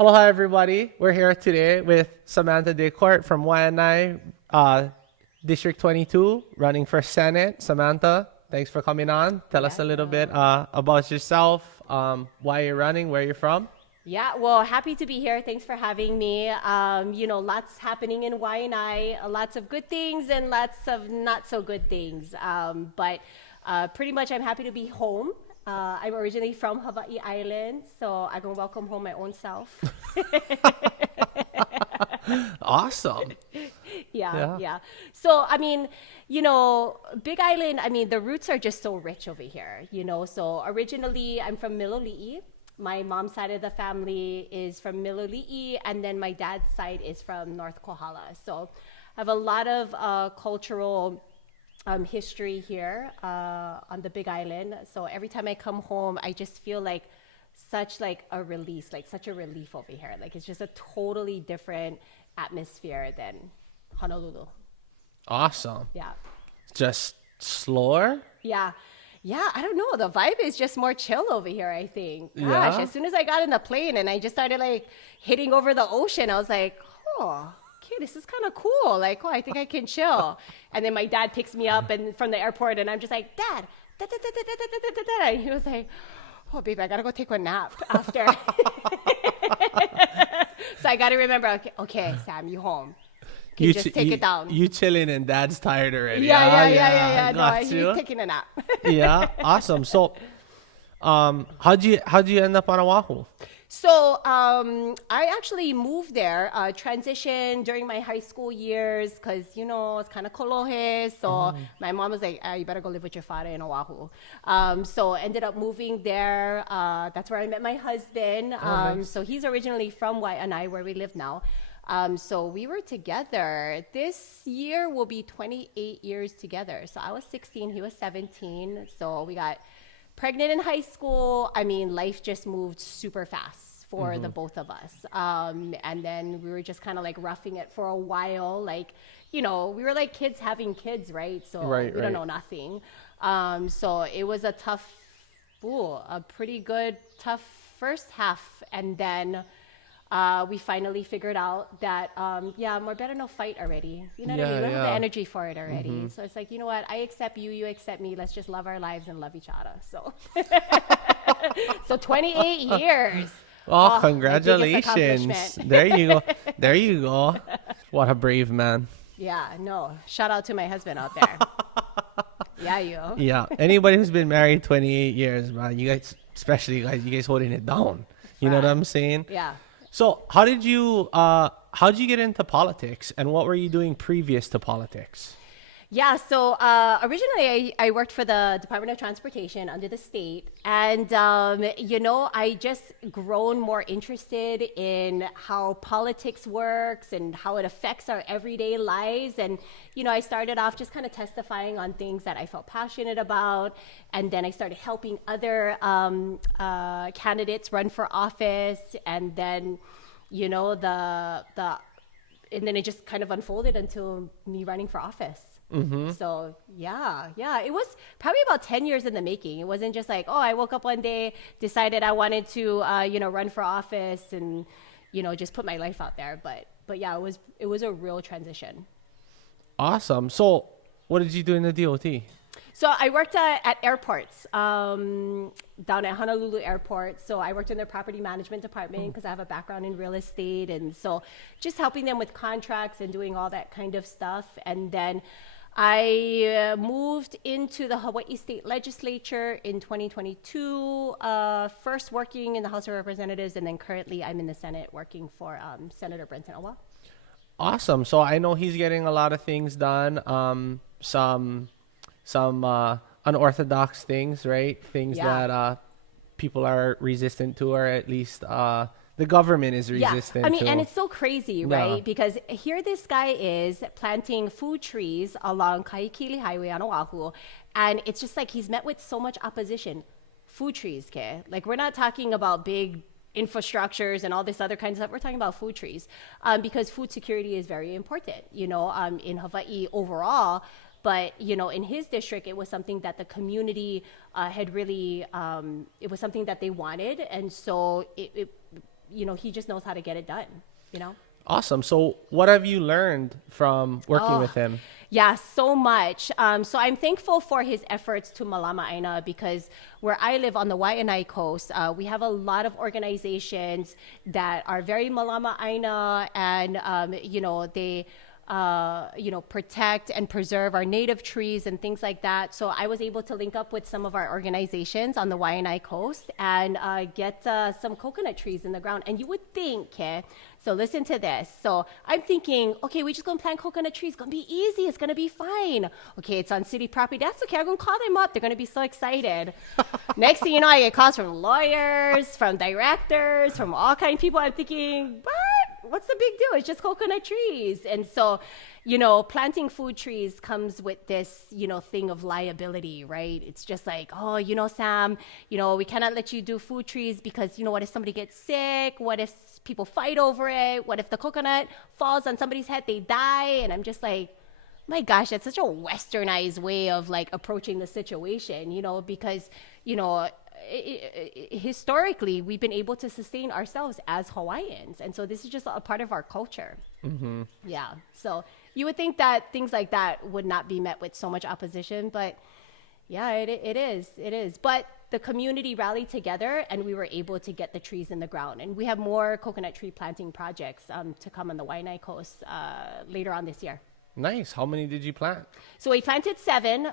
Aloha, everybody. We're here today with Samantha Decorte from Wahine, District 22, running for Senate. Samantha, thanks for coming on. Tell us a little bit about yourself, why you're running, where you're from. Yeah, well, happy to be here. Thanks for having me. Lots happening in Wahine, lots of good things and lots of not so good things. But pretty much I'm happy to be home. I'm originally from Hawaii Island, so I can welcome home my own self. Awesome. Yeah. So, Big Island, the roots are just so rich over here, So originally I'm from Miloli'i. My mom's side of the family is from Miloli'i, and then my dad's side is from North Kohala. So I have a lot of cultural history here on the Big Island. So every time I come home, I just feel like such a release, like such a relief over here. Like it's just a totally different atmosphere than Honolulu. Awesome. Yeah. Just slower? Yeah, I don't know. The vibe is just more chill over here, I think. Gosh, Yeah? as soon as I got in the plane and I just started hitting over the ocean, I was like, oh, okay, this is kind of cool. Like, oh, I think I can chill. And then my dad picks me up and from the airport, and I'm just like, Dad, da, da, da, da, da, da, da, da, da. And he was like, oh, baby, I gotta go take a nap after. So I gotta remember, okay, Sam, you home. Can you just take it down? You chilling and Dad's tired already. Yeah. Got No, you. he's taking a nap. Yeah, awesome. So, how'd you end up on Oahu? So I actually moved there, transitioned during my high school years because, it's kind of kolohe. So my mom was like, you better go live with your father in Oahu. So ended up moving there. That's where I met my husband. Nice. So he's originally from Waianae, where we live now. So we were together. This year will be 28 years together. So I was 16, he was 17. So we got pregnant in high school. Life just moved super fast for the both of us. And then we were just kind of roughing it for a while. We were like kids having kids, right? So we don't know nothing. So it was a pretty good, tough first half. And then we finally figured out that, more better no fight already. You know what I mean? We don't have the energy for it already. So it's like, you know what? I accept you, you accept me. Let's just love our lives and love each other. So, so 28 years. Oh, congratulations. There you go. What a brave man. Yeah, no. Shout out to my husband out there. Yeah. Anybody who's been married 28 years, man, you guys, especially you guys holding it down. You know what I'm saying? Yeah. So how'd you get into politics, and what were you doing previous to politics? Yeah, so originally I worked for the Department of Transportation under the state, and I just grown more interested in how politics works and how it affects our everyday lives. And I started off just kind of testifying on things that I felt passionate about, and then I started helping other candidates run for office, and then and then it just kind of unfolded until me running for office. So yeah, it was probably about 10 years in the making. It wasn't just like, oh, I woke up one day, decided I wanted to, run for office and, just put my life out there. But yeah, it was a real transition. Awesome. So what did you do in the DOT? So I worked at airports, down at Honolulu Airport. So I worked in their property management department because I have a background in real estate. And so just helping them with contracts and doing all that kind of stuff. And then I moved into the Hawaii State Legislature in 2022, first working in the House of Representatives, and then currently I'm in the Senate working for Senator Awa. Awesome. So I know he's getting a lot of things done, some unorthodox things, right? Things that people are resistant to, or at least the government is resistant to. And it's so crazy, right? Because here this guy is planting food trees along Kahikili Highway on Oahu, and it's just like he's met with so much opposition. Food trees, okay? Like, we're not talking about big infrastructures and all this other kind of stuff. We're talking about food trees, because food security is very important, in Hawaii overall. But, in his district, it was something that the community had really, it was something that they wanted. And so he just knows how to get it done, Awesome. So what have you learned from working with him? Yeah, so much. So I'm thankful for his efforts to Malama Aina, because where I live on the Waianae coast, we have a lot of organizations that are very Malama Aina, and they protect and preserve our native trees and things like that. So I was able to link up with some of our organizations on the Waianae coast and get some coconut trees in the ground. And you would think, so listen to this. So I'm thinking, okay, we just gonna plant coconut trees. It's gonna be easy. It's gonna be fine. Okay, it's on city property. That's okay. I'm gonna call them up. They're gonna be so excited. Next thing you know, I get calls from lawyers, from directors, from all kinds of people. I'm thinking, what? What's the big deal? It's just coconut trees. And so, planting food trees comes with this, thing of liability, right? It's just like, oh, Sam, we cannot let you do food trees because, what if somebody gets sick? What if people fight over it? What if the coconut falls on somebody's head, they die? And I'm just like, my gosh, that's such a westernized way of like approaching the situation, because, historically we've been able to sustain ourselves as Hawaiians, and so this is just a part of our culture. Yeah, so you would think that things like that would not be met with so much opposition, but yeah, it is. But the community rallied together and we were able to get the trees in the ground, and we have more coconut tree planting projects to come on the Waianae coast later on this year. Nice. How many did you plant? So we planted 7.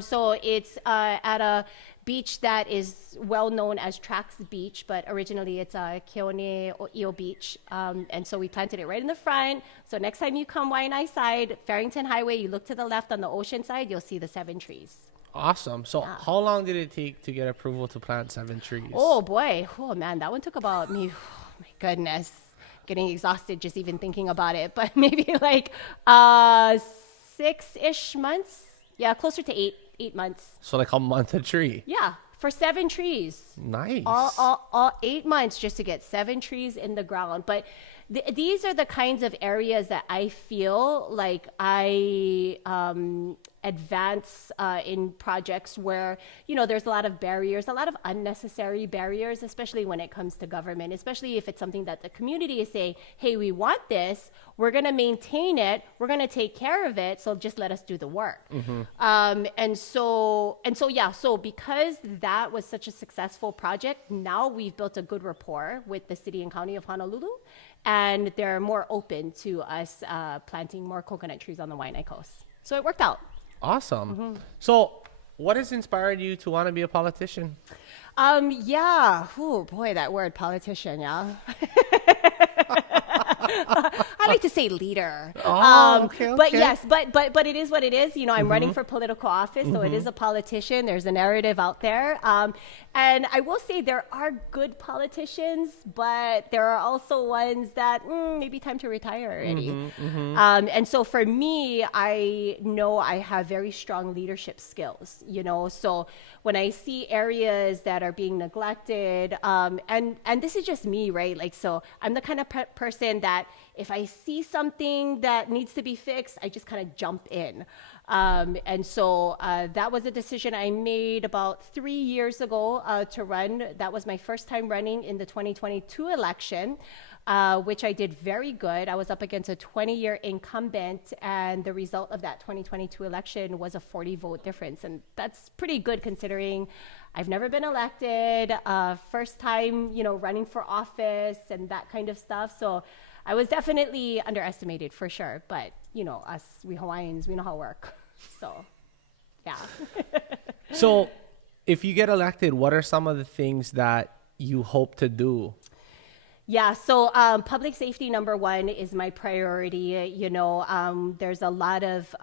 So it's at a beach that is well known as Trax Beach, but originally it's Keone o Io Beach. And so we planted it right in the front. So next time you come Waianae side, Farrington Highway, you look to the left on the ocean side, you'll see the 7 trees. Awesome. So how long did it take to get approval to plant 7 trees? Oh boy. Oh man, that one took about me. Oh, my goodness. Getting exhausted just even thinking about it, but maybe like 6-ish months. Yeah, closer to 8 months. So like a month a tree. Yeah, for 7 trees. Nice. All 8 months just to get 7 trees in the ground. But these are the kinds of areas that I feel like I advance in projects where, there's a lot of barriers, a lot of unnecessary barriers, especially when it comes to government, especially if it's something that the community is saying, hey, we want this, we're going to maintain it, we're going to take care of it, so just let us do the work. So because that was such a successful project, now we've built a good rapport with the city and county of Honolulu, and they're more open to us planting more coconut trees on the Waianae coast. So it worked out. Awesome. So what has inspired you to want to be a politician? Yeah. Oh boy, that word politician. Yeah. I like to say leader. Okay. But yes, but it is what it is. I'm running for political office, so it is a politician. There's a narrative out there. And I will say there are good politicians, but there are also ones that maybe time to retire already. And so for me, I know I have very strong leadership skills, so when I see areas that are being neglected, and this is just me, right? Like, so I'm the kind of person that if I see something that needs to be fixed, I just kind of jump in. And so that was a decision I made about 3 years ago to run. That was my first time running in the 2022 election, which I did very good. I was up against a 20-year incumbent, and the result of that 2022 election was a 40-vote difference. And that's pretty good considering I've never been elected, first time, running for office and that kind of stuff. So I was definitely underestimated for sure. But, us, we Hawaiians, we know how it works. So, yeah. So if you get elected, what are some of the things that you hope to do? Yeah, so public safety, number one, is my priority. There's a lot of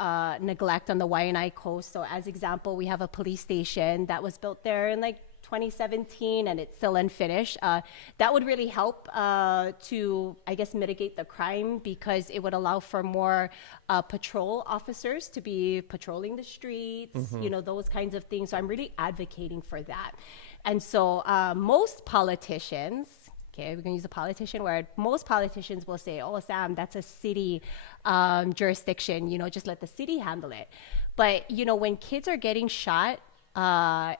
neglect on the Waianae coast. So as example, we have a police station that was built there in 2017, and it's still unfinished. That would really help to, I guess, mitigate the crime, because it would allow for more patrol officers to be patrolling the streets, those kinds of things. So I'm really advocating for that. And so most politicians, okay, we're going to use a politician word. Most politicians will say, oh, Sam, that's a city jurisdiction, just let the city handle it. But, when kids are getting shot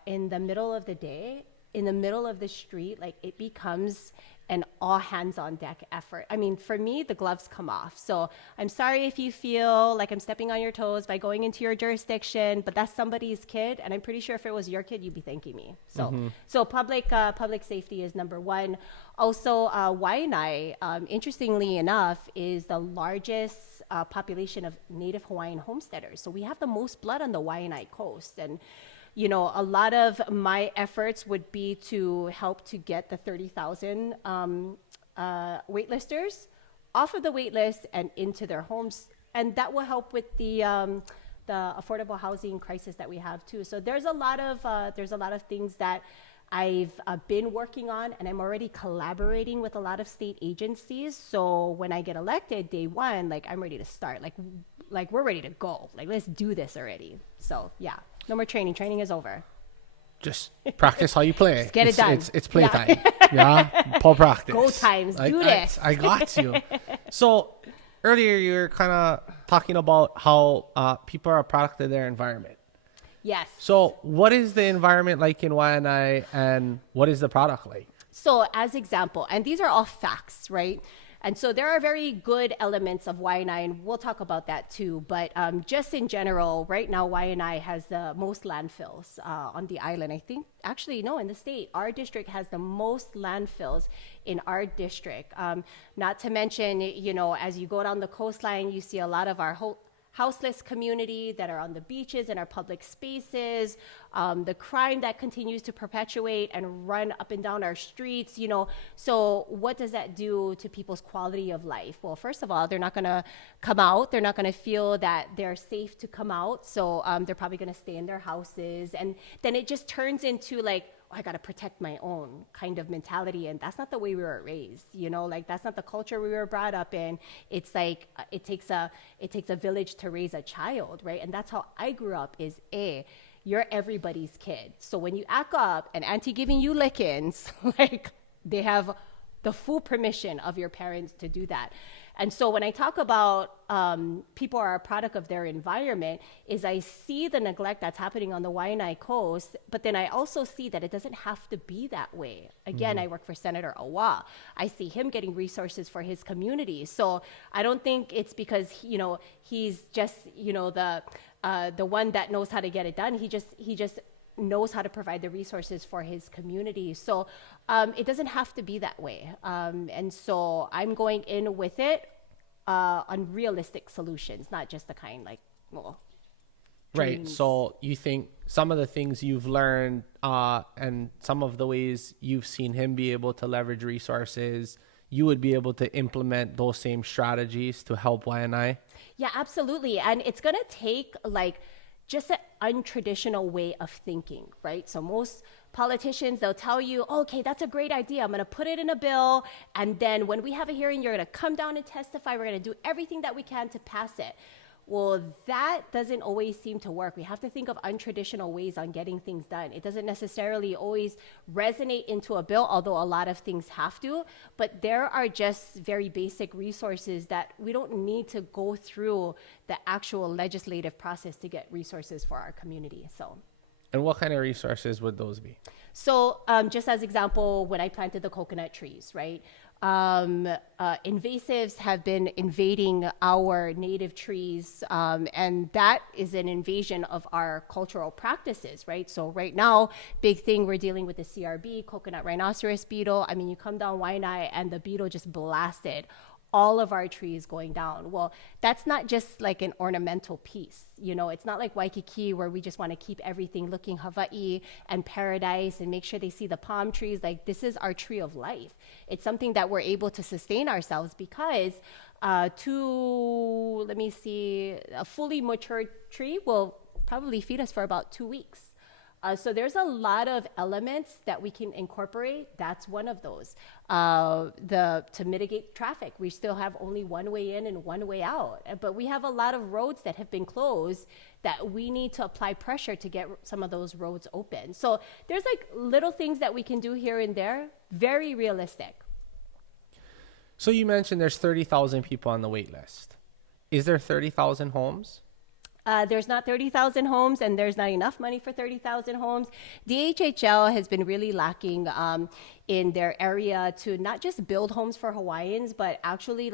in the middle of the day, in the middle of the street, it becomes an all hands on deck effort. I mean, for me, the gloves come off. So I'm sorry if you feel like I'm stepping on your toes by going into your jurisdiction, but that's somebody's kid. And I'm pretty sure if it was your kid, you'd be thanking me. So public safety is number one. Also, Wahine, interestingly enough, is the largest population of Native Hawaiian homesteaders. So we have the most blood on the Wahine coast. And you know, a lot of my efforts would be to help to get the 30,000 waitlisters off of the waitlist and into their homes. And that will help with the affordable housing crisis that we have too. So there's a lot of things that I've been working on, and I'm already collaborating with a lot of state agencies. So when I get elected day one, like I'm ready to start, like we're ready to go. Like, let's do this already. So yeah. No more training. Training is over. Just practice how you play. Just get it done. It's playtime. Yeah. Paul practice. Go times. Do this. I got you. So earlier you were kind of talking about how people are a product of their environment. Yes. So what is the environment like in Waianae, and what is the product like? So as example, and these are all facts, right? And so there are very good elements of Waianae, and we'll talk about that too. But just in general, right now, Waianae has the most landfills on the island. I think, actually, no, in the state. Our district has the most landfills in our district. Not to mention, you know, as you go down the coastline, you see a lot of our houseless community that are on the beaches and our public spaces, the crime that continues to perpetuate and run up and down our streets, you know. So what does that do to people's quality of life? Well, first of all, they're not gonna come out. They're not gonna feel that they're safe to come out. So they're probably gonna stay in their houses. And then it just turns into like, I got to protect my own kind of mentality. And that's not the way we were raised, you know, like that's not the culture we were brought up in. It's like, it takes a village to raise a child, right? And that's how I grew up is you're everybody's kid. So when you act up and auntie giving you lickings, like they have the full permission of your parents to do that. And so when I talk about people are a product of their environment, is I see the neglect that's happening on the Waianae coast, but then I also see that it doesn't have to be that way. Again, I work for Senator Awa. I see him getting resources for his community. So I don't think it's because, you know, he's just, you know, the one that knows how to get it done. He just knows how to provide the resources for his community. So it doesn't have to be that way. And so I'm going in with it on realistic solutions, not just the kind like, well, right. dreams. So you think some of the things you've learned and some of the ways you've seen him be able to leverage resources, you would be able to implement those same strategies to help Waianae? Yeah, absolutely. And it's going to take like just an untraditional way of thinking, right? So most politicians, they'll tell you, okay, that's a great idea. I'm going to put it in a bill. And then when we have a hearing, you're going to come down and testify. We're going to do everything that we can to pass it. Well, that doesn't always seem to work. We have to think of untraditional ways on getting things done. It doesn't necessarily always resonate into a bill, although a lot of things have to. But there are just very basic resources that we don't need to go through the actual legislative process to get resources for our community. So. And what kind of resources would those be? So just as example, when I planted the coconut trees, right? Invasives have been invading our native trees, and that is an invasion of our cultural practices, right? So right now, big thing, we're dealing with the CRB, coconut rhinoceros beetle. I mean, you come down Waianae and the beetle just blasted all of our trees going down. Well, that's not just like an ornamental piece. You know, it's not like Waikiki where we just want to keep everything looking Hawaii and paradise and make sure they see the palm trees. Like, this is our tree of life. It's something that we're able to sustain ourselves because a fully matured tree will probably feed us for about 2 weeks. So there's a lot of elements that we can incorporate. That's one of those. To mitigate traffic, we still have only one way in and one way out. But we have a lot of roads that have been closed that we need to apply pressure to get some of those roads open. So there's like little things that we can do here and there, very realistic. So you mentioned there's 30,000 people on the wait list. Is there 30,000 homes? There's not 30,000 homes, and there's not enough money for 30,000 homes. DHHL has been really lacking in their area to not just build homes for Hawaiians, but actually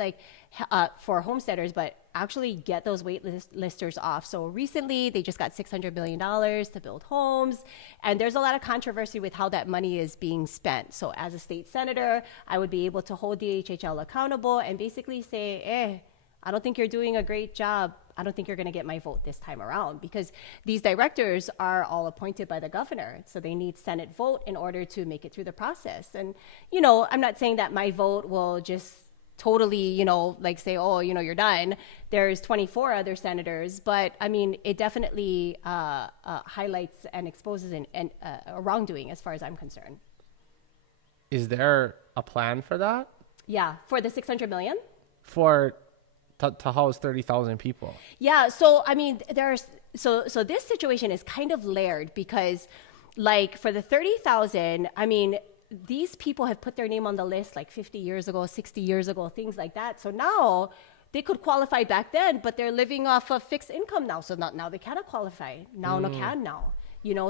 for homesteaders, but actually get those waitlisters off. So recently, they just got $600 million to build homes, and there's a lot of controversy with how that money is being spent. So as a state senator, I would be able to hold DHHL accountable and basically say, I don't think you're doing a great job. I don't think you're going to get my vote this time around, because these directors are all appointed by the governor. So they need Senate vote in order to make it through the process. And, I'm not saying that my vote will just totally, say, you're done. There's 24 other senators, but I mean, it definitely highlights and exposes a wrongdoing as far as I'm concerned. Is there a plan for that? Yeah, for the 600 million? To house 30,000 people. Yeah, so I mean, so this situation is kind of layered, because for the 30,000, I mean, these people have put their name on the list 50 years ago, 60 years ago, things like that. So now they could qualify back then, but they're living off of fixed income now. So now they cannot qualify. Now.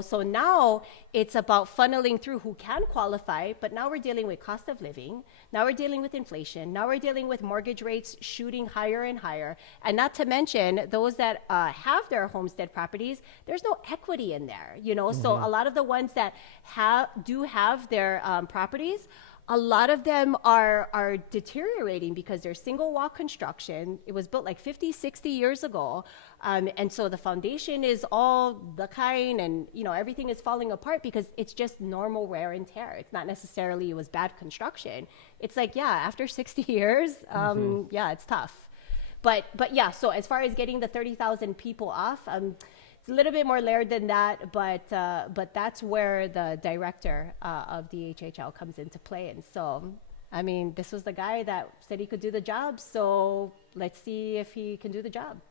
So now it's about funneling through who can qualify, but now we're dealing with cost of living. Now we're dealing with inflation. Now we're dealing with mortgage rates shooting higher and higher. And not to mention those that have their homestead properties, there's no equity in there, So a lot of the ones that do have their properties, a lot of them are deteriorating because they're single wall construction. It was built 50, 60 years ago. And so the foundation is all the kind, and, everything is falling apart because it's just normal wear and tear. It's not necessarily it was bad construction. It's after 60 years, it's tough. But yeah, so as far as getting the 30,000 people off, it's a little bit more layered than that, but that's where the director of DHHL comes into play. And so, I mean, this was the guy that said he could do the job, so let's see if he can do the job.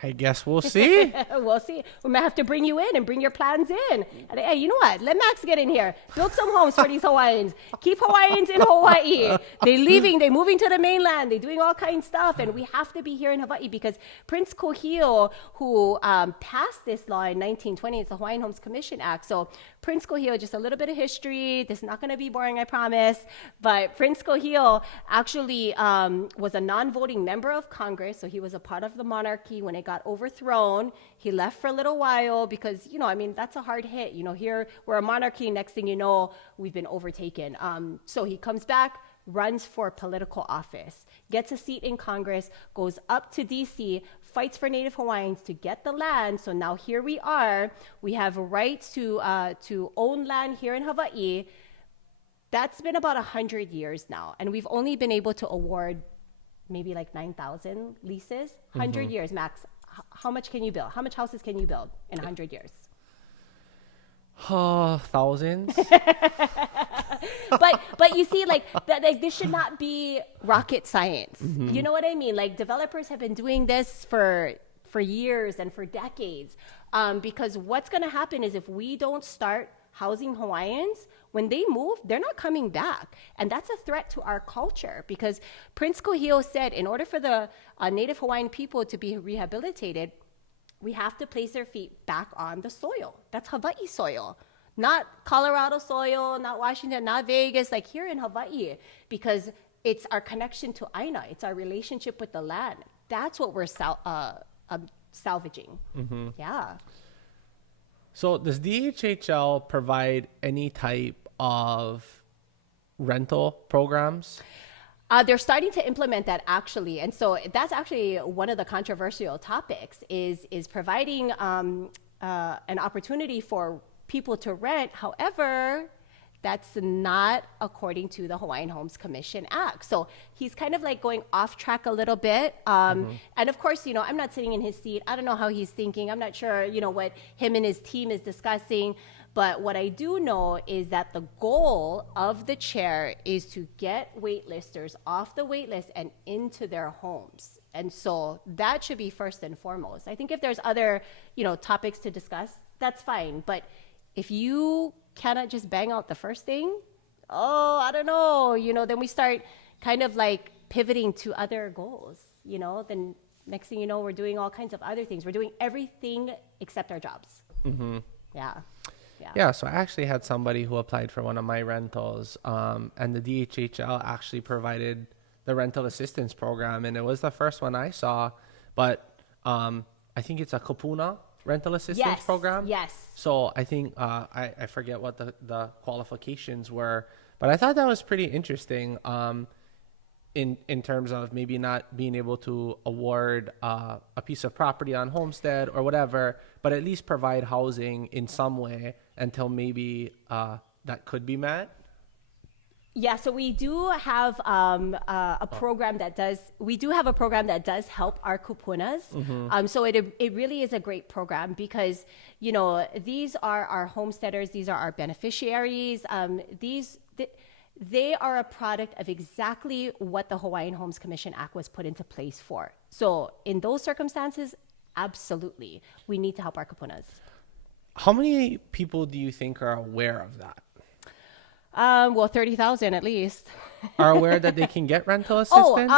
I guess we'll see. We'll see. We might have to bring you in and bring your plans in. And hey, you know what? Let Max get in here. Build some homes for these Hawaiians. Keep Hawaiians in Hawaii. They're moving to the mainland. They're doing all kinds of stuff. And we have to be here in Hawaii, because Prince Kohio, who passed this law in 1920, it's the Hawaiian Homes Commission Act. So Prince Kohio, just a little bit of history. This is not going to be boring, I promise. But Prince Kohio actually was a non-voting member of Congress. So he was a part of the monarchy when it got overthrown. He left for a little while because, that's a hard hit. Here we're a monarchy. Next thing you know, we've been overtaken. So he comes back, runs for political office, gets a seat in Congress, goes up to DC, fights for Native Hawaiians to get the land. So now here we are. We have a right to own land here in Hawaii. That's been about 100 years now. And we've only been able to award maybe 9,000 leases. 100 years, Max. How much can you build? How much houses can you build in 100 years? Thousands. but you see, this should not be rocket science. You know what I mean? Developers have been doing this for years and for decades. Because what's going to happen is if we don't start housing Hawaiians, when they move, they're not coming back. And that's a threat to our culture, because Prince Kohio said in order for the Native Hawaiian people to be rehabilitated, we have to place their feet back on the soil. That's Hawaii soil, not Colorado soil, not Washington, not Vegas, here in Hawaii, because it's our connection to Aina. It's our relationship with the land. That's what we're salvaging. Yeah. So does DHHL provide any type of rental programs? They're starting to implement that, actually. And so that's actually one of the controversial topics is providing an opportunity for people to rent. However, that's not according to the Hawaiian Homes Commission Act. So he's kind of going off track a little bit. And of course, I'm not sitting in his seat. I don't know how he's thinking. I'm not sure, what him and his team is discussing. But what I do know is that the goal of the chair is to get waitlisters off the waitlist and into their homes. And so that should be first and foremost. I think if there's other, topics to discuss, that's fine. But if you cannot just bang out the first thing, I don't know, then we start kind of pivoting to other goals, then next thing you know, we're doing all kinds of other things. We're doing everything except our jobs. Yeah. Yeah, so I actually had somebody who applied for one of my rentals, and the DHHL actually provided the rental assistance program, and it was the first one I saw, but I think it's a Kapuna rental assistance program. Yes. So I think, I forget what the qualifications were, but I thought that was pretty interesting in terms of maybe not being able to award a piece of property on homestead or whatever, but at least provide housing in some way until maybe that could be met. Yeah, so we do have a program that does help our kupunas. So it really is a great program because, you know, these are our homesteaders, these are our beneficiaries. They are a product of exactly what the Hawaiian Homes Commission Act was put into place for. So in those circumstances, absolutely, we need to help our kupunas. How many people do you think are aware of that? Well, 30,000 at least. Are aware that they can get rental assistance?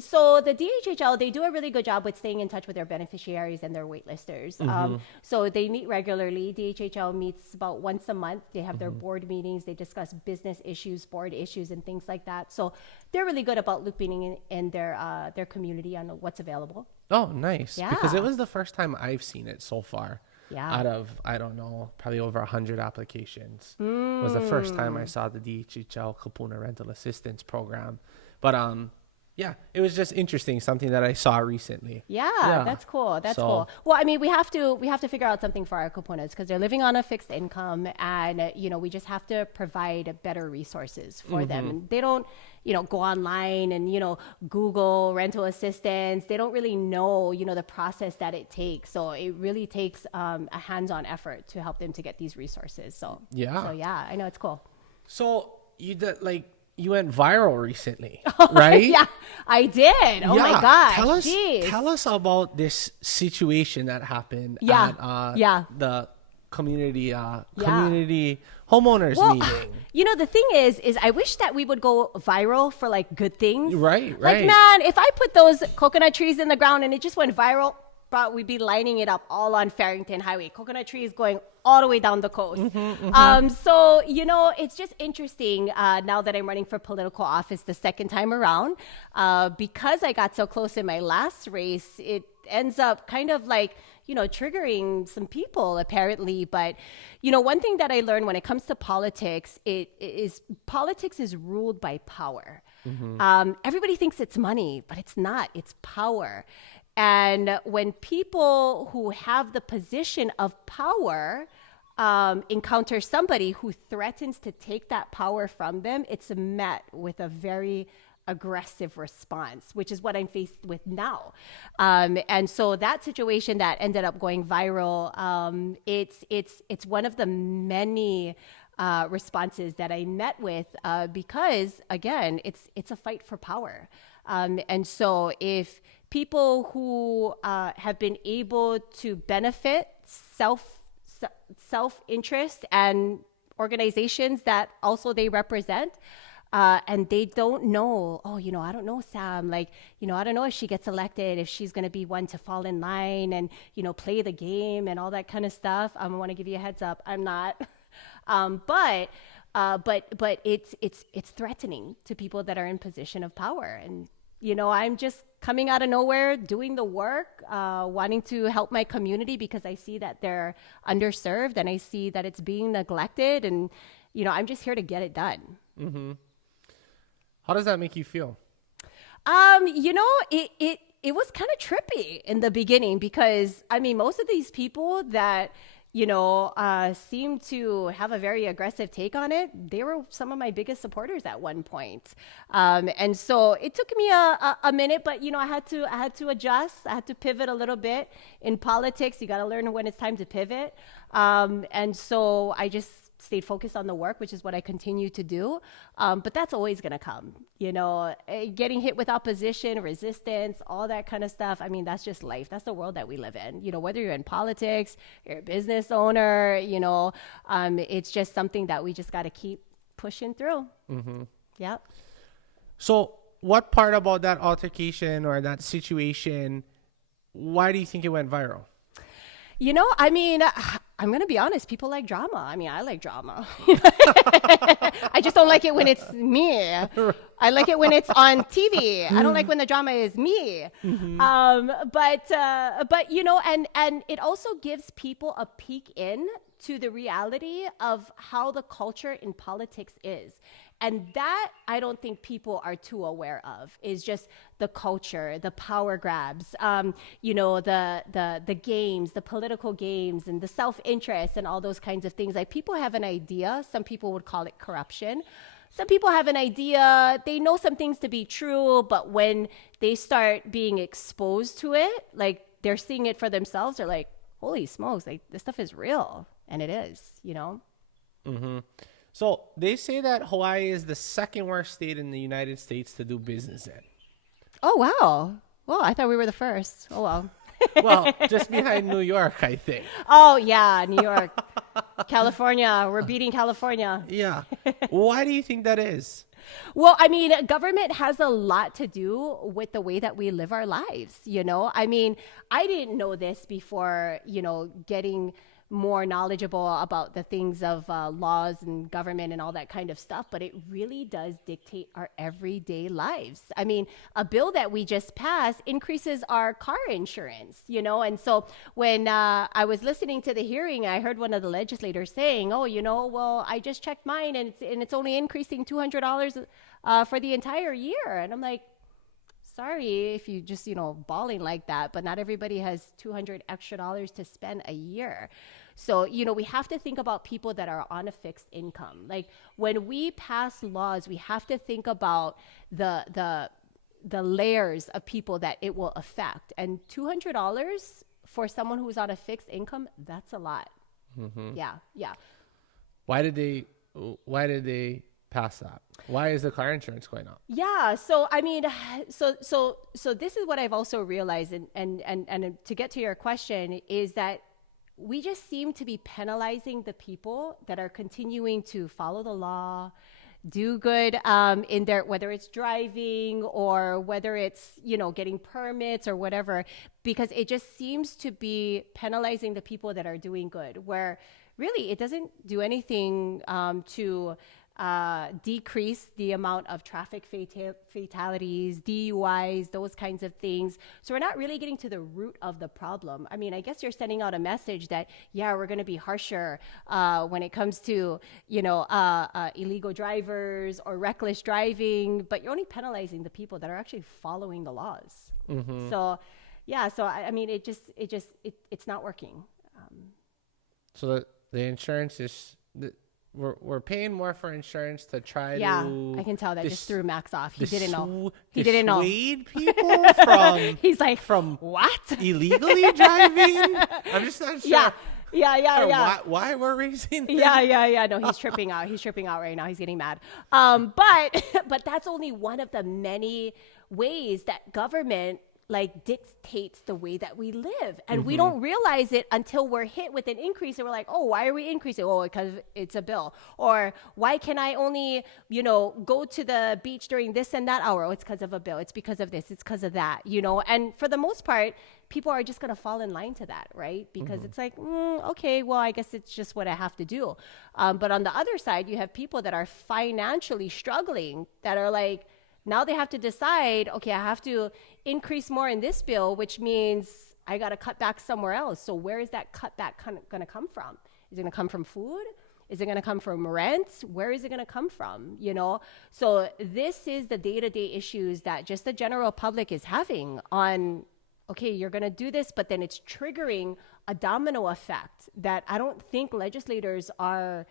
So the DHHL, they do a really good job with staying in touch with their beneficiaries and their waitlisters. So they meet regularly. DHHL meets about once a month. They have their board meetings. They discuss business issues, board issues, and things like that. So they're really good about looping in their community on what's available. Oh, nice. Yeah. Because it was the first time I've seen it so far. Yeah. Out of, I don't know, probably over 100 applications. It was the first time I saw the DHHL Kapuna Rental Assistance Program. But yeah, it was just interesting, something that I saw recently. Yeah, that's cool. That's cool. Well, I mean, we have to figure out something for our kupunas because they're living on a fixed income, and you know, we just have to provide better resources for them. And they don't, you know, go online and, you know, Google rental assistance. They don't really know, you know, the process that it takes. So it really takes a hands-on effort to help them to get these resources. So yeah, I know, it's cool. So you went viral recently, right? Yeah, I did. Oh my gosh. Tell us about this situation that happened at the community homeowners meeting. You know, the thing is I wish that we would go viral for like good things. Right. Like, man, if I put those coconut trees in the ground and it just went viral, but we'd be lining it up all on Farrington Highway. Coconut trees going all the way down the coast. So, you know, it's just interesting now that I'm running for political office the second time around. Because I got so close in my last race, it ends up kind of like, you know, triggering some people apparently. But, you know, one thing that I learned when it comes to politics, politics is ruled by power. Everybody thinks it's money, but it's not. It's power. And when people who have the position of power encounter somebody who threatens to take that power from them, it's met with a very aggressive response, which is what I'm faced with now. And so that situation that ended up going viral, it's one of the many responses that I met with because, again, it's a fight for power. And so if people who have been able to benefit self-interest and organizations that also they represent, and they don't know, oh, you know, I don't know, Sam, like, you know, I don't know if she gets elected, if she's going to be one to fall in line and, you know, play the game and all that kind of stuff. I want to give you a heads up. I'm not. But it's threatening to people that are in position of power. And, you know, I'm just coming out of nowhere, doing the work, wanting to help my community because I see that they're underserved and I see that it's being neglected. And, you know, I'm just here to get it done. How does that make you feel? You know, it was kind of trippy in the beginning because, I mean, most of these people that, you know, seem to have a very aggressive take on it, they were some of my biggest supporters at one point. And so it took me a minute, but, you know, I had to adjust. I had to pivot a little bit. In politics, you got to learn when it's time to pivot. And so I just stayed focused on the work, which is what I continue to do. But that's always going to come, you know, getting hit with opposition, resistance, all that kind of stuff. I mean, that's just life. That's the world that we live in, you know, whether you're in politics, you're a business owner, you know, it's just something that we just got to keep pushing through. Yep. So what part about that altercation or that situation, why do you think it went viral? You know, I mean, I'm going to be honest. People like drama. I mean, I like drama. I just don't like it when it's me. I like it when it's on TV. I don't like when the drama is me. But you know, and it also gives people a peek in to the reality of how the culture in politics is. And that I don't think people are too aware of, is just the culture, the power grabs, you know, the games, the political games, and the self-interest and all those kinds of things. Like, people have an idea. Some people would call it corruption. Some people have an idea. They know some things to be true, but when they start being exposed to it, like, they're seeing it for themselves, they're like, holy smokes, like, this stuff is real. And it is, you know? Mm-hmm. So they say that Hawaii is the second worst state in the United States to do business in. Oh, wow. Well, I thought we were the first. Oh, well. Well, just behind New York, I think. Oh, yeah, New York. California. We're beating California. Yeah. Why do you think that is? Well, I mean, government has a lot to do with the way that we live our lives, you know? I mean, I didn't know this before, you know, getting more knowledgeable about the things of laws and government and all that kind of stuff, but it really does dictate our everyday lives. I mean, a bill that we just passed increases our car insurance, you know? And so when I was listening to the hearing, I heard one of the legislators saying, oh, you know, well, I just checked mine and it's only increasing $200 for the entire year. And I'm like, sorry if you just, you know, bawling like that, but not everybody has $200 extra to spend a year. So, you know, we have to think about people that are on a fixed income. Like, when we pass laws, we have to think about the layers of people that it will affect. And $200 for someone who's on a fixed income, that's a lot. Mm-hmm. Yeah. Why did they pass that? Why is the car insurance going up? Yeah. So, I mean, so this is what I've also realized, and to get to your question, is that we just seem to be penalizing the people that are continuing to follow the law, do good in their, whether it's driving or whether it's, you know, getting permits or whatever, because it just seems to be penalizing the people that are doing good, where really it doesn't do anything to decrease the amount of traffic fatalities, DUIs, those kinds of things. So we're not really getting to the root of the problem. I mean, I guess you're sending out a message that, yeah, we're going to be harsher when it comes to, you know, illegal drivers or reckless driving, but you're only penalizing the people that are actually following the laws. Mm-hmm. So, yeah, so I mean, it's not working. So the insurance is... We're paying more for insurance to try to... Yeah, I can tell that just threw Max off. He didn't know. Dissuade people from... He's like, from what? Illegally driving? I'm just not sure. Yeah. Why we're raising them? Yeah. No, he's tripping out. He's tripping out right now. He's getting mad. But that's only one of the many ways that government like dictates the way that we live. And we don't realize it until we're hit with an increase and we're like, oh, why are we increasing? Oh, because it's a bill. Or why can I only, you know, go to the beach during this and that hour? Oh, it's because of a bill. It's because of this. It's because of that, you know? And for the most part, people are just going to fall in line to that, right? Because it's like, okay, well, I guess it's just what I have to do. But on the other side, you have people that are financially struggling that are like, now they have to decide, okay, I have to increase more in this bill, which means I got to cut back somewhere else. So where is that cutback going to come from? Is it going to come from food? Is it going to come from rent? Where is it going to come from? You know, so this is the day-to-day issues that just the general public is having on, okay, you're going to do this, but then it's triggering a domino effect that I don't think legislators are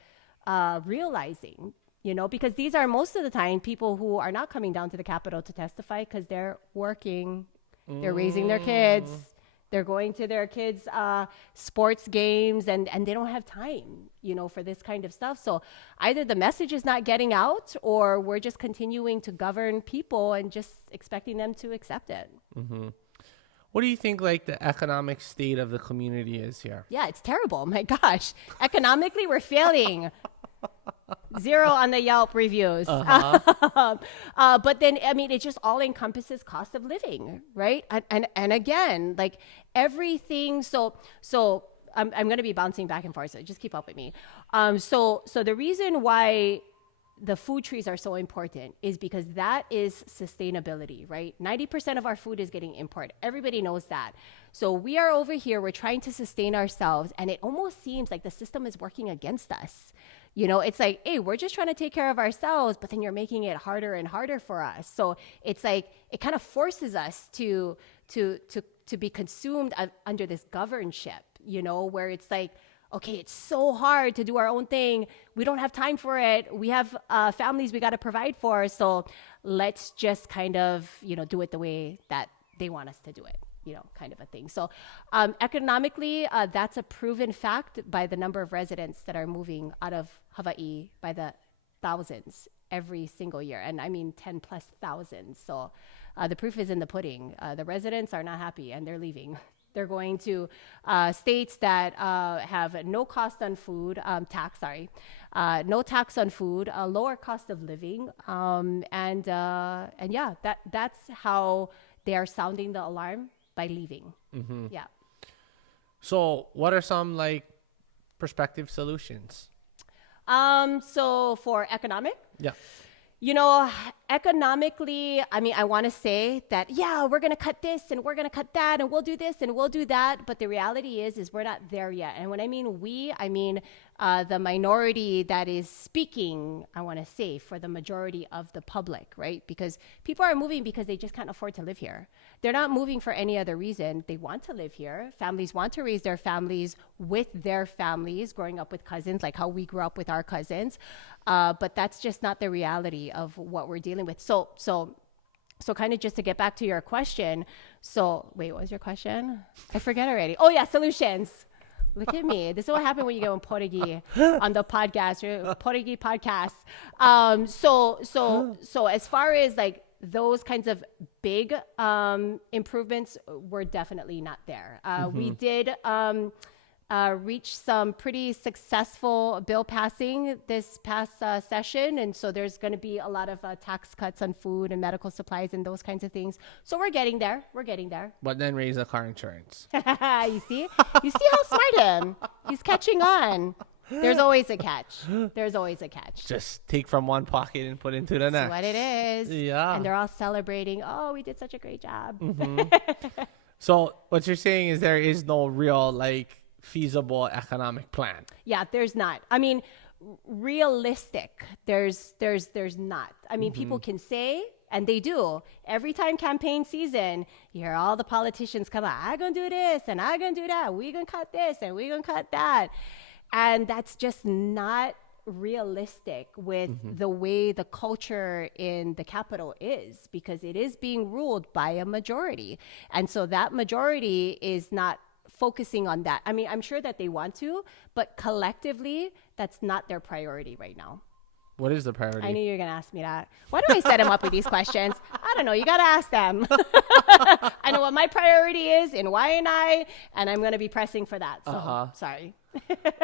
realizing. You know, because these are most of the time people who are not coming down to the Capitol to testify because they're working, they're raising their kids, they're going to their kids' sports games, and they don't have time, you know, for this kind of stuff. So either the message is not getting out or we're just continuing to govern people and just expecting them to accept it. Mm-hmm. What do you think, like, the economic state of the community is here? Yeah, it's terrible. My gosh. Economically, we're failing. 0 on the Yelp reviews. But then, I mean, it just all encompasses cost of living, right? And again, like everything. So I'm going to be bouncing back and forth. So just keep up with me. So the reason why the food trees are so important is because that is sustainability, right? 90% of our food is getting imported. Everybody knows that. So we are over here, we're trying to sustain ourselves, and it almost seems like the system is working against us. You know, it's like, hey, we're just trying to take care of ourselves, but then you're making it harder and harder for us. So it's like, it kind of forces us to be consumed under this governship, you know, where it's like, okay, it's so hard to do our own thing. We don't have time for it. We have families we got to provide for. So let's just kind of, you know, do it the way that they want us to do it, you know, kind of a thing. So economically, that's a proven fact by the number of residents that are moving out of Hawaii by the thousands every single year. And I mean 10 plus thousands. So the proof is in the pudding. The residents are not happy and they're leaving. They're going to states that have no cost on food, no tax on food, a lower cost of living, and yeah, that's how they are sounding the alarm by leaving. Mm-hmm. Yeah. So, what are some like prospective solutions? So for economic, yeah. You know, economically, I mean, I want to say that, yeah, we're going to cut this and we're going to cut that and we'll do this and we'll do that. But the reality is we're not there yet. And when I mean we, I mean the minority that is speaking, I want to say, for the majority of the public, right? Because people are moving because they just can't afford to live here. They're not moving for any other reason. They want to live here. Families want to raise their families with their families, growing up with cousins, like how we grew up with our cousins. But that's just not the reality of what we're dealing with. So kind of just to get back to your question. So wait, what was your question? I forget already. Oh yeah, solutions. Look at me. This is what happened when you go on Portuguese on the podcast, or Portuguese podcast. So as far as like those kinds of big improvements, we're definitely not there. We did reach some pretty successful bill passing this past session. And so there's going to be a lot of tax cuts on food and medical supplies and those kinds of things. So we're getting there. We're getting there. But then raise the car insurance. You see? You see how smart him? He's catching on. There's always a catch. There's always a catch. Just take from one pocket and put into the next. That's what it is. Yeah. And they're all celebrating, oh, we did such a great job. Mm-hmm. So what you're saying is there is no real like feasible economic plan. Yeah, there's not. I mean, realistic, there's not. I mean, people can say, and they do, every time campaign season, you hear all the politicians come out, I'm going to do this and I'm going to do that. We're going to cut this and we're going to cut that. And that's just not realistic with the way the culture in the capital is, because it is being ruled by a majority. And so that majority is not focusing on that. I mean, I'm sure that they want to, but collectively, that's not their priority right now. What is the priority? I knew you were going to ask me that. Why do I set them up with these questions? I don't know. You got to ask them. I know what my priority is in Wahine, and I'm going to be pressing for that. So, sorry.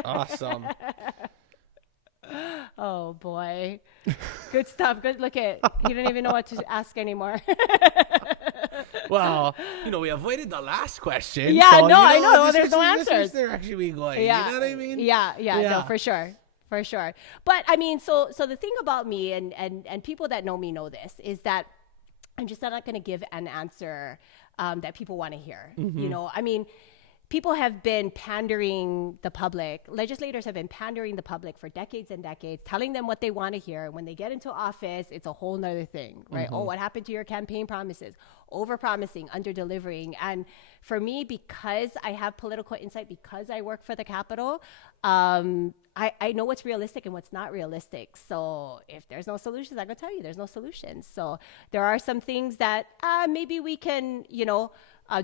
Awesome. Oh, boy. Good stuff. Good. Look at, he didn't even know what to ask anymore. Well, we avoided the last question. Yeah, so, no, I know. There's no answers. They're actually we going. Yeah. You know what I mean? Yeah, no, for sure. For sure. But I mean, so the thing about me and people that know me know this is that I'm just not going to give an answer that people want to hear. I mean, people have been pandering the public. Legislators have been pandering the public for decades and decades, telling them what they want to hear. When they get into office, it's a whole nother thing, right? Oh, what happened to your campaign promises? Over-promising, under-delivering. And for me, because I have political insight, because I work for the Capitol, I know what's realistic and what's not realistic. So if there's no solutions, I'm going to tell you there's no solutions. So there are some things that maybe we can,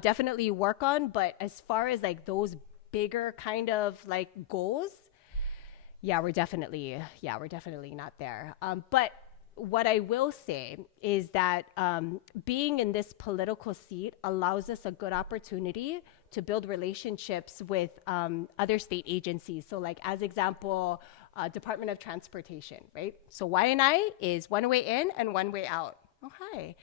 definitely work on. But as far as like those bigger kind of like goals, we're definitely not there. But what I will say is that being in this political seat allows us a good opportunity to build relationships with other state agencies. So like, as example, Department of Transportation, right? So Wahine is one way in and one way out. Oh, hi.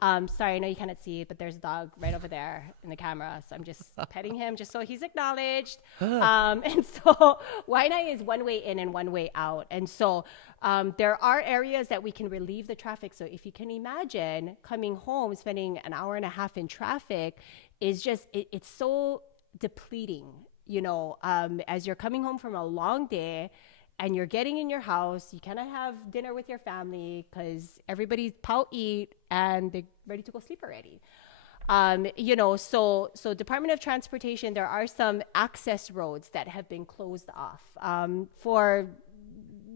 Sorry, I know you cannot see it, but there's a dog right over there in the camera. So I'm just petting him just so he's acknowledged. And so Wahine is one way in and one way out. And so there are areas that we can relieve the traffic. So if you can imagine coming home, spending an hour and a half in traffic is just, it's so depleting, you know, as you're coming home from a long day and you're getting in your house, you cannot have dinner with your family because everybody's pow eat and they're ready to go sleep already. You know, so Department of Transportation, there are some access roads that have been closed off for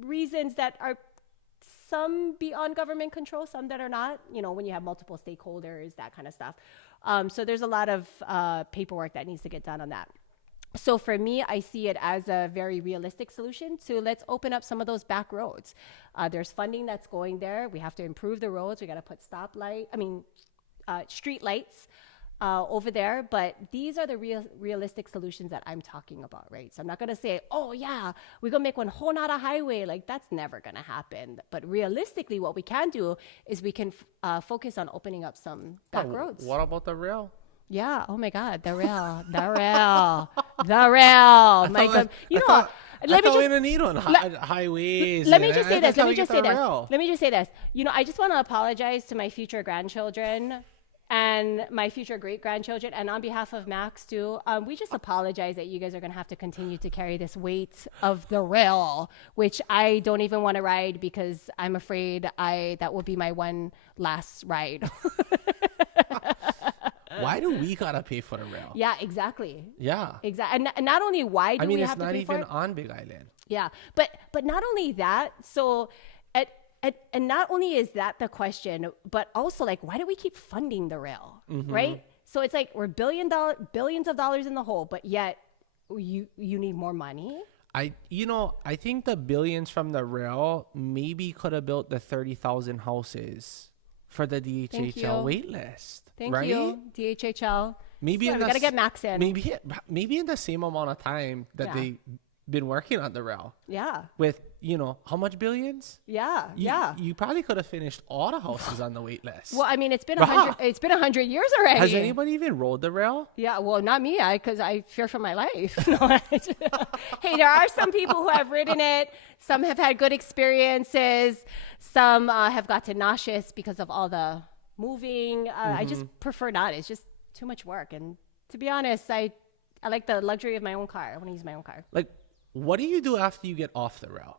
reasons that are some beyond government control, some that are not, you know, when you have multiple stakeholders, that kind of stuff. So there's a lot of paperwork that needs to get done on that. So for me, I see it as a very realistic solution to let's open up some of those back roads. There's funding that's going there. We have to improve the roads. We got to put street lights over there. But these are the realistic solutions that I'm talking about, right? So I'm not going to say, oh yeah, we're going to make one whole nother highway. Like that's never going to happen. But realistically, what we can do is we can focus on opening up some back roads. What about the rail? Yeah. Oh my God. The rail. My God. You know, let me just. We don't need on highways. Let me just say this. Let me just say this. You know, I just want to apologize to my future grandchildren and my future great grandchildren, and on behalf of Max too. We just apologize that you guys are going to have to continue to carry this weight of the rail, which I don't even want to ride because I'm afraid that will be my one last ride. Why do we gotta pay for the rail? Yeah, exactly. Yeah, exactly. And not only why do we have to pay for it? It's not even on Big Island. Yeah, but not only that. So, and not only is that the question, but also like, why do we keep funding the rail, right? So it's like we're billions of dollars in the hole, but yet you need more money. I think the billions from the rail maybe could have built the 30,000 houses for the DHHL wait list. Thank you, DHHL. Maybe we gotta get Max in. Maybe in the same amount of time that they've been working on the rail. Yeah. With how much billions? Yeah. You probably could have finished all the houses on the wait list. Well, I mean, it's been 100. It's been 100 years already. Has anybody even rode the rail? Yeah. Well, not me. Because I fear for my life. Hey, there are some people who have ridden it. Some have had good experiences. Some have gotten nauseous because of all the moving. I just prefer not. It's just too much work. And to be honest, I like the luxury of my own car. I want to use my own car. Like, what do you do after you get off the rail?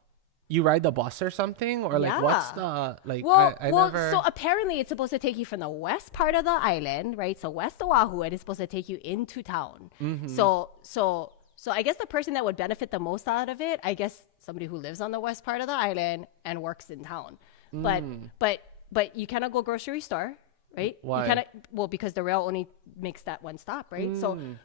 You ride the bus or something? Or like, what's the, like, so apparently it's supposed to take you from the west part of the island, right? So west Oahu, it is supposed to take you into town. So I guess the person that would benefit the most out of it, I guess somebody who lives on the west part of the island and works in town. But you cannot go grocery store, right? Why? You cannot, because the rail only makes that one stop, right?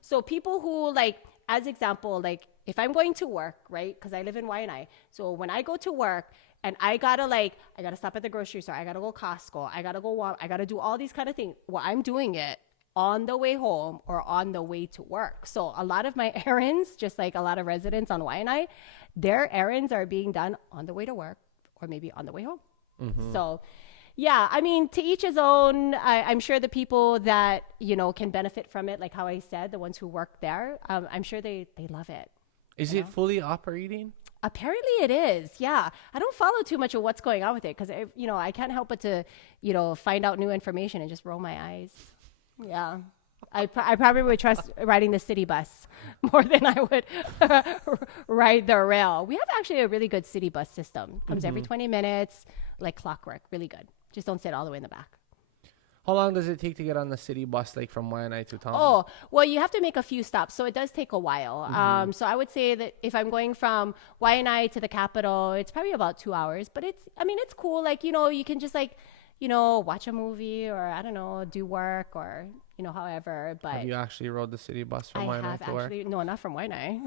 So people who, like, as example, like if I'm going to work, right? Because I live in Wahine. So when I go to work and I gotta stop at the grocery store, I gotta go Costco, I gotta go Walmart, I gotta do all these kind of things. Well, I'm doing it on the way home or on the way to work. So a lot of my errands, just like a lot of residents on Wahine, their errands are being done on the way to work or maybe on the way home. So yeah, I mean, to each his own. I'm sure the people that, can benefit from it, like how I said, the ones who work there, I'm sure they love it. Is it fully operating? Apparently it is. Yeah. I don't follow too much of what's going on with it because, I can't help but to, find out new information and just roll my eyes. Yeah. I probably would trust riding the city bus more than I would ride the rail. We have actually a really good city bus system. Comes every 20 minutes, like clockwork. Really good. Just don't sit all the way in the back. How long does it take to get on the city bus, like from Waianae to town? Oh, well, you have to make a few stops, so it does take a while. So I would say that if I'm going from Waianae to the capital, it's probably about 2 hours. But it's cool. Like, you can just watch a movie or, I don't know, do work or, however. But have you actually rode the city bus from Waianae to work? No, not from Waianae.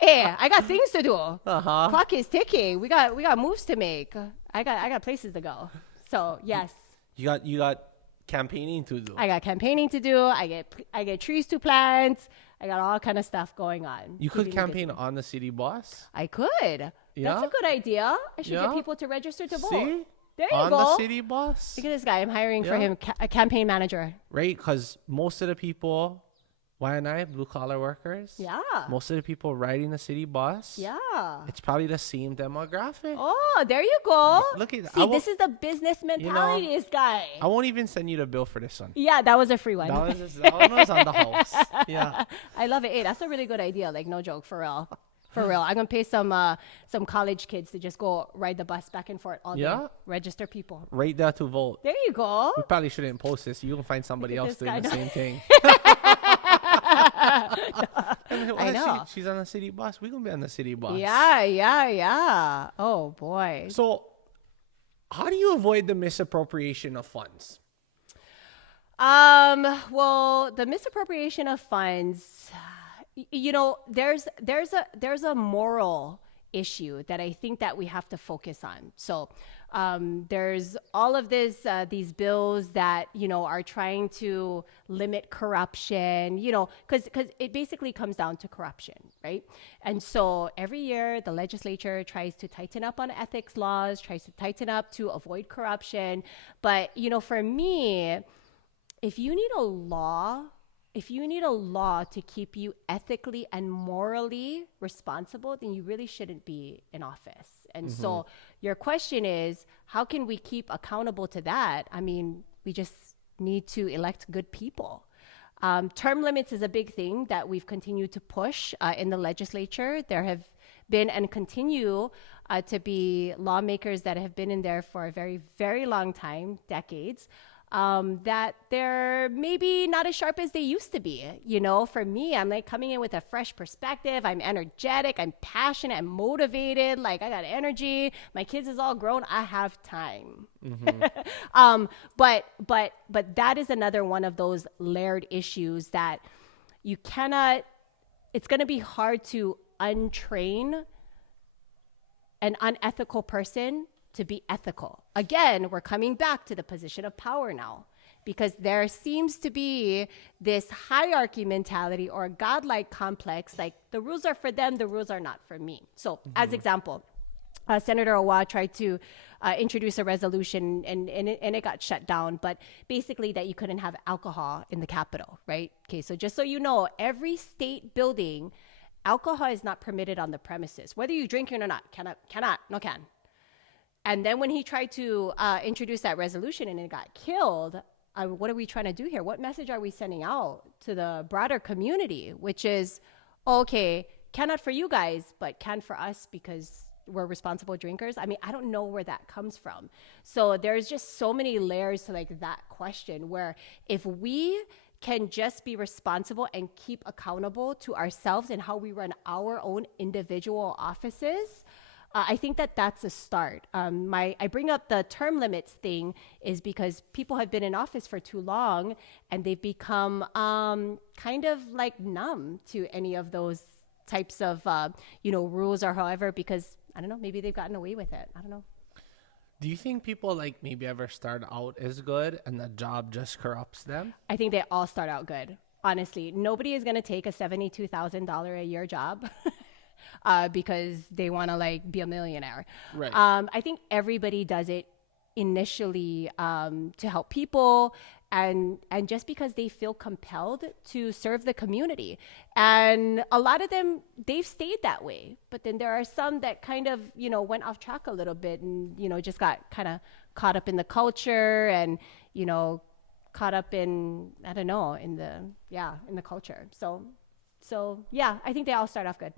Hey, I got things to do. Clock is ticking. We got moves to make. I got places to go. So yes. You got campaigning to do. I got campaigning to do. I get trees to plant. I got all kind of stuff going on. You could keeping me campaign busy. on the city bus. I could. That's Yeah. a good idea. I should Yeah. get people to register to vote. See? There you On go. the city bus. Look at this guy. I'm hiring for Yeah. him a campaign manager. Right? Because most of the people, Wahine, blue collar workers, Yeah. most of the people riding the city bus, Yeah. it's probably the same demographic. Oh, there you go. Look at See, this is the business mentality, this guy. I won't even send you the bill for this one. Yeah, that was a free one. That one was on the house. Yeah. I love it. Hey, that's a really good idea. Like, no joke, for real. For real. I'm going to pay some college kids to just go ride the bus back and forth all day. Yeah. Register people. Right there to vote. There you go. We probably shouldn't post this. You can find somebody Look at else this doing guy. the same thing. I know. She's on the city bus. We're going to be on the city bus. Yeah. Oh, boy. So, how do you avoid the misappropriation of funds? Well, the misappropriation of funds, there's a moral issue that I think that we have to focus on. So there's all of these bills that are trying to limit corruption, because it basically comes down to corruption, right? And so every year the legislature tries to tighten up on ethics laws, tries to tighten up to avoid corruption. But for me, if you need a law to keep you ethically and morally responsible, then you really shouldn't be in office. And so your question is, how can we keep accountable to that? I mean, we just need to elect good people. Term limits is a big thing that we've continued to push in the legislature. There have been and continue to be lawmakers that have been in there for a very, very long time, decades. That they're maybe not as sharp as they used to be. For me, I'm like coming in with a fresh perspective. I'm energetic, I'm passionate, I'm motivated. Like, I got energy. My kids is all grown. I have time. But that is another one of those layered issues that you cannot, it's going to be hard to untrain an unethical person to be ethical. Again, we're coming back to the position of power now, because there seems to be this hierarchy mentality or a godlike complex, like the rules are for them, the rules are not for me. So as example, Senator Awa tried to introduce a resolution and it got shut down, but basically that you couldn't have alcohol in the Capitol, right? Okay, so just so you know, every state building, alcohol is not permitted on the premises, whether you drink it or not. Cannot, no can. And then when he tried to introduce that resolution and it got killed, what are we trying to do here? What message are we sending out to the broader community? Which is, okay, cannot for you guys, but can for us because we're responsible drinkers. I mean, I don't know where that comes from. So there's just so many layers to like that question, where if we can just be responsible and keep accountable to ourselves and how we run our own individual offices, I think that that's a start. I bring up the term limits thing is because people have been in office for too long and they've become kind of like numb to any of those types of rules or however, because I don't know, maybe they've gotten away with it. I don't know. Do you think people like maybe ever start out as good and the job just corrupts them? I think they all start out good. Honestly, nobody is going to take a $72,000 a year job. Because they want to like be a millionaire. Right. I think everybody does it initially to help people and just because they feel compelled to serve the community. And a lot of them, they've stayed that way. But then there are some that kind of, went off track a little bit and, just got kind of caught up in the culture and, caught up in, I don't know, in the culture. So yeah, I think they all start off good.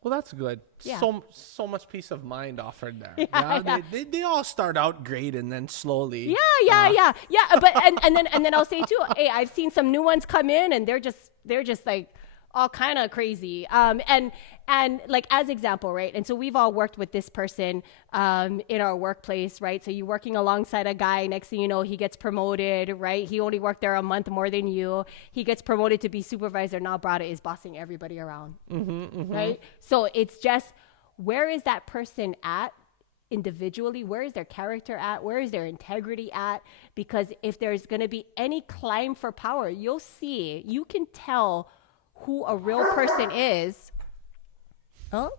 Well, that's good. Yeah. So much peace of mind offered there. Yeah. They all start out great and then slowly. Yeah. But and then I'll say too, hey, I've seen some new ones come in and they're just like all kind of crazy. And like as example, right? And so we've all worked with this person in our workplace, right? So you're working alongside a guy, next thing you know, he gets promoted, right? He only worked there a month more than you. He gets promoted to be supervisor. Now Brada is bossing everybody around, right? So it's just, where is that person at individually, where is their character at, where is their integrity at, because if there's going to be any climb for power, you can tell who a real person is. Huh?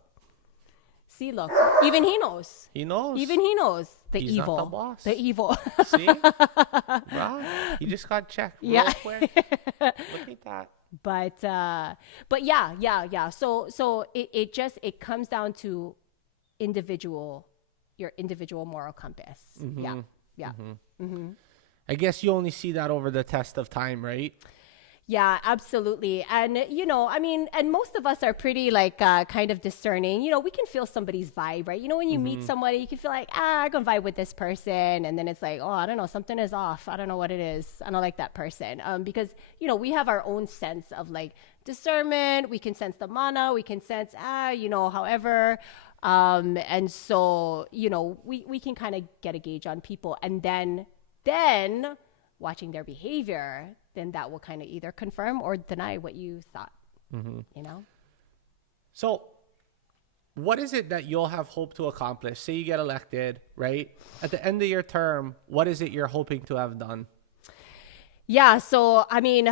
See, look, even he knows. Even he knows the He's evil. not the boss. The evil. See? Wow. He just got checked real quick. Look at that. But yeah. So it comes down to your individual moral compass. Mm-hmm. Yeah. I guess you only see that over the test of time, right? Yeah, absolutely. And, and most of us are pretty kind of discerning. We can feel somebody's vibe, right? When you meet somebody, you can feel like, I can vibe with this person. And then it's like, oh, I don't know, something is off. I don't know what it is. I don't like that person. Because, we have our own sense of discernment. We can sense the mana. We can sense, however. And so, we can kind of get a gauge on people. And then watching their behavior, then that will kind of either confirm or deny what you thought, So what is it that you'll have hope to accomplish? Say you get elected, right? At the end of your term, what is it you're hoping to have done? Yeah. So, I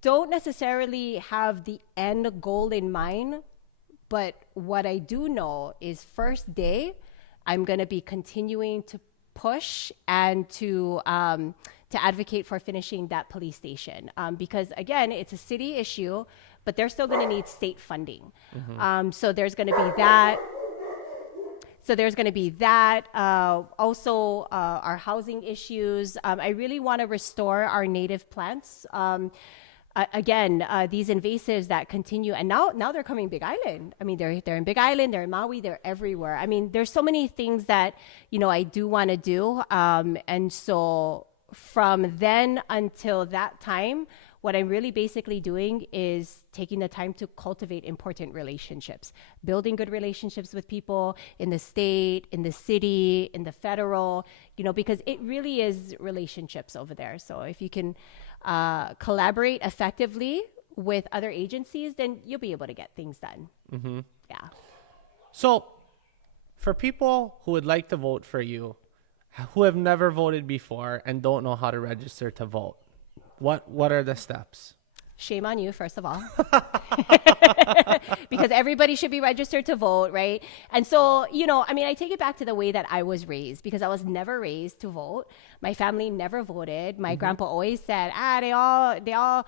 don't necessarily have the end goal in mind, but what I do know is first day, I'm going to be continuing to push and to advocate for finishing that police station, because again, it's a city issue, but they're still going to need state funding. So there's going to be that. Also, our housing issues. I really want to restore our native plants. Again, these invasives that continue, and now they're coming Big Island. They're in Big Island, they're in Maui, they're everywhere. There's so many things that, I do want to do. And so from then until that time, what I'm really basically doing is taking the time to cultivate important relationships, building good relationships with people in the state, in the city, in the federal, because it really is relationships over there. So if you can collaborate effectively with other agencies, then you'll be able to get things done. Yeah. So for people who would like to vote for you, who have never voted before and don't know how to register to vote, what are the steps? Shame on you, first of all, because everybody should be registered to vote, right? And so, I take it back to the way that I was raised, because I was never raised to vote. My family never voted. My grandpa always said, they all,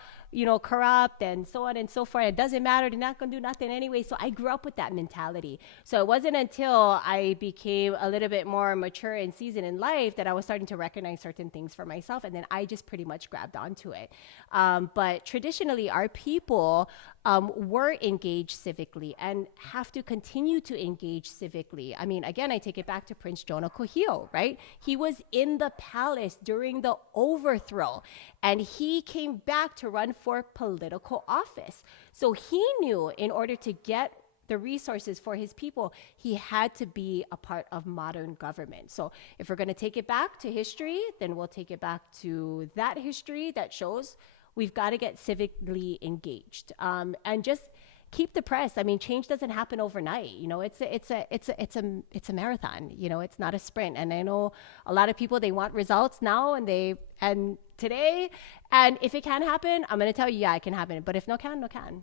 corrupt and so on and so forth. It doesn't matter. They're not going to do nothing anyway. So I grew up with that mentality. So it wasn't until I became a little bit more mature and seasoned in life that I was starting to recognize certain things for myself. And then I just pretty much grabbed onto it. But traditionally, our people were engaged civically and have to continue to engage civically. Again, I take it back to Prince Jonah Kuhio, right? He was in the palace during the overthrow, and he came back to run for political office. So he knew in order to get the resources for his people, he had to be a part of modern government. So if we're going to take it back to history, then we'll take it back to that history that shows we've got to get civically engaged, and just keep the press. Change doesn't happen overnight. It's a marathon. It's not a sprint. And I know a lot of people, they want results now and today. And if it can happen, I'm going to tell you, yeah, it can happen. But if no can, no can.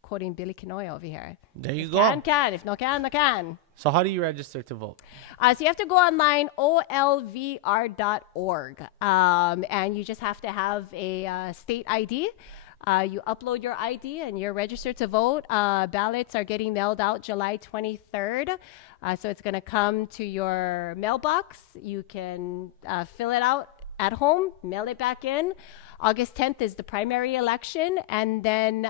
Quoting Billy Kinoy over here. There you if go. Can. If no can, no can. So how do you register to vote? So you have to go online, olvr.org. And you just have to have a state ID. You upload your ID and you're registered to vote. Ballots are getting mailed out July 23rd. So it's going to come to your mailbox. You can fill it out at home, mail it back in. August 10th is the primary election, and then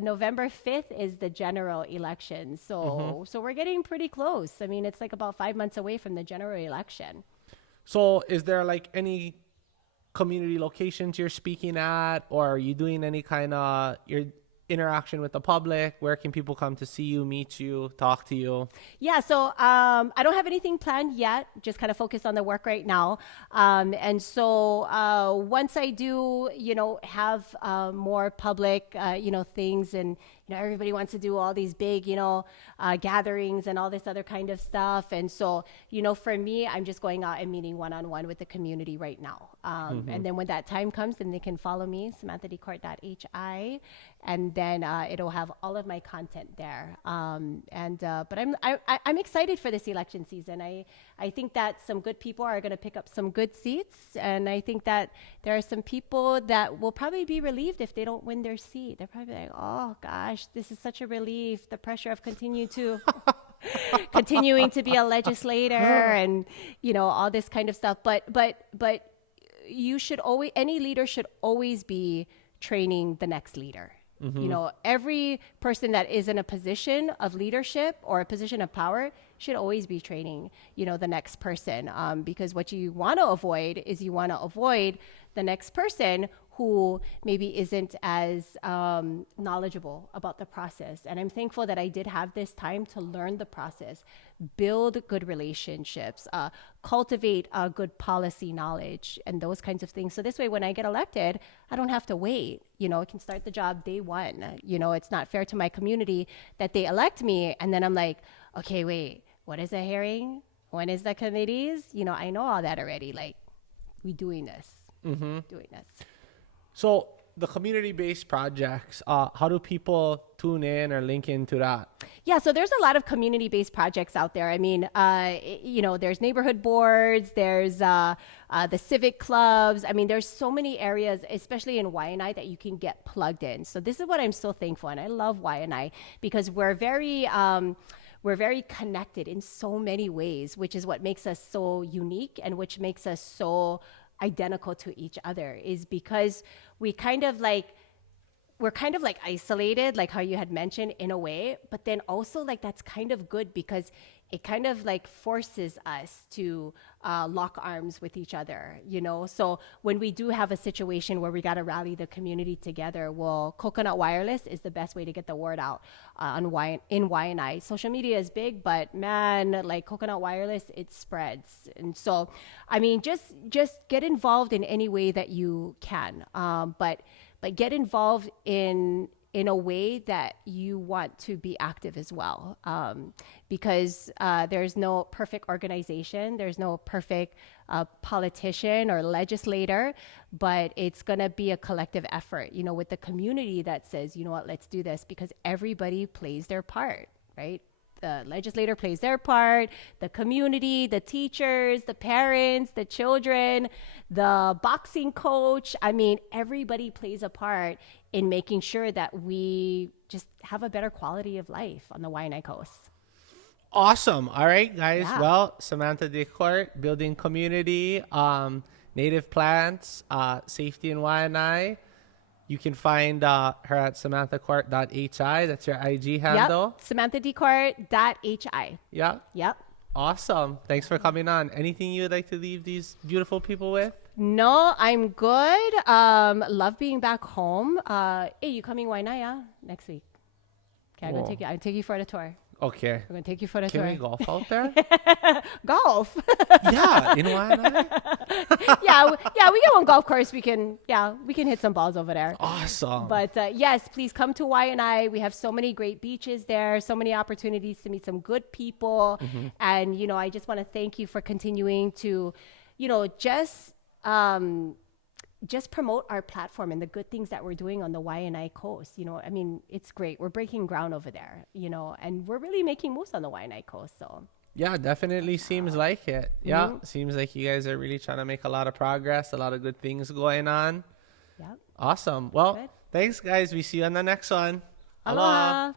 November 5th is the general election. So we're getting pretty close. It's about 5 months away from the general election. So is there any community locations you're speaking at, or are you doing any kind of your interaction with the public? Where can people come to see you, meet you, talk to you? Yeah, so I don't have anything planned yet, just kind of focused on the work right now. And so once I do, have more public, things and, everybody wants to do all these big, gatherings and all this other kind of stuff. And so, for me, I'm just going out and meeting one-on-one with the community right now. And then when that time comes, then they can follow me, SamanthaDecorte.hi, and then it'll have all of my content there. But I'm excited for this election season. I think that some good people are going to pick up some good seats, and I think that there are some people that will probably be relieved if they don't win their seat. They're probably like, oh gosh, this is such a relief. The pressure of continuing to be a legislator and all this kind of stuff. But you should always, any leader should always be training the next leader. Every person that is in a position of leadership or a position of power should always be training, the next person. Because what you want to avoid is the next person who maybe isn't as knowledgeable about the process. And I'm thankful that I did have this time to learn the process, build good relationships, cultivate good policy knowledge and those kinds of things. So this way, when I get elected, I don't have to wait. I can start the job day one. It's not fair to my community that they elect me and then I'm like, okay, wait, what is a hearing? When is the committees? I know all that already. Like, we doing this. So the community-based projects, how do people tune in or link into that? Yeah, so there's a lot of community-based projects out there. I mean, there's neighborhood boards, there's the civic clubs. I mean, there's so many areas, especially in Wahine, that you can get plugged in. So this is what I'm so thankful, and I love Wahine because we're very connected in so many ways, which is what makes us so unique and which makes us so identical to each other, is because we're kind of like isolated, like how you had mentioned, in a way, but then also like that's kind of good because it kind of like forces us to lock arms with each other, So when we do have a situation where we got to rally the community together, well, Coconut Wireless is the best way to get the word out in Wahine. Social media is big, but man, like Coconut Wireless, it spreads. And so, I mean, just get involved in any way that you can, but get involved in a way that you want to be active as well, because there's no perfect organization, there's no perfect politician or legislator, but it's going to be a collective effort, with the community that says, you know what, let's do this, because everybody plays their part, right? The legislator plays their part, the community, the teachers, the parents, the children, the boxing coach. I mean, everybody plays a part in making sure that we just have a better quality of life on the Wahine Coast. Awesome. All right, guys. Yeah. Well, Samantha Decorte, building community, native plants, safety in Wahine. You can find her at SamanthaDecorte.hi. That's your IG handle. Yep. SamanthaDecorte.hi. Yeah. Yep. Awesome. Thanks for coming on. Anything you would like to leave these beautiful people with? No, I'm good. Love being back home. Hey, you coming Waianae next week? Okay, I'll take you for the tour. Okay. I'm gonna take you for the Can tour. we golf out there? Golf. Yeah, in Wahine. yeah, we got one golf course. We can hit some balls over there. Awesome. But yes, please come to Waianae. We have so many great beaches there, so many opportunities to meet some good people. And, I just want to thank you for continuing to, just promote our platform and the good things that we're doing on the Waianae Coast. I mean, it's great. We're breaking ground over there, and we're really making moves on the Waianae Coast. So yeah, definitely seems like it. Yeah, seems like you guys are really trying to make a lot of progress, a lot of good things going on. Yep. Awesome. Well, Good. Thanks, guys. We see you on the next one. Aloha.